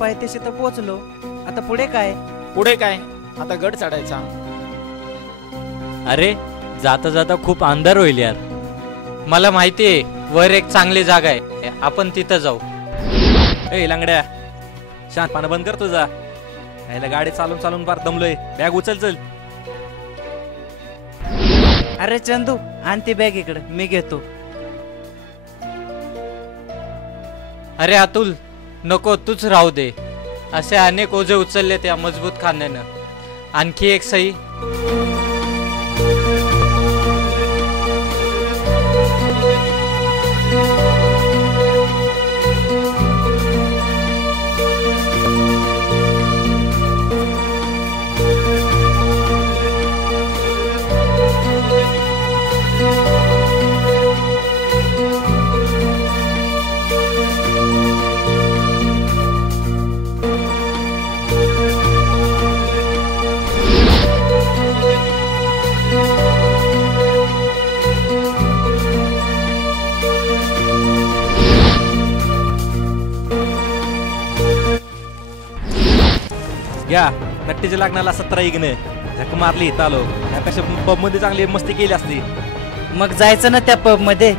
पायथ्याशी तर पोहोचलो. आता पुढे काय? पुढे काय, आता गड चढायचा. अरे जाता जाता खूप अंधार होईल यार. मला माहितीये वर एक चांगली जागा आहे, आपण तिथं जाऊ. ए लंगड्या, शांत पानं बंद कर तुझा. यायला गाडी चालून चालून फार दमलोय. बॅग उचल चल. अरे चंदू, आण ती बॅग इकडे, मी घेतो. अरे अतुल नको, तूच राहू दे. असे अनेक ओझे उचलले त्या मजबूत खांद्यानं. आणखी एक सही. घ्या नट्टीच्या लग्नाला 17 इग्न झक मारली. इथं आलो, त्यापेक्षा पब मध्ये चांगली मस्ती केली असती. मग जायचं ना त्या पब मध्ये.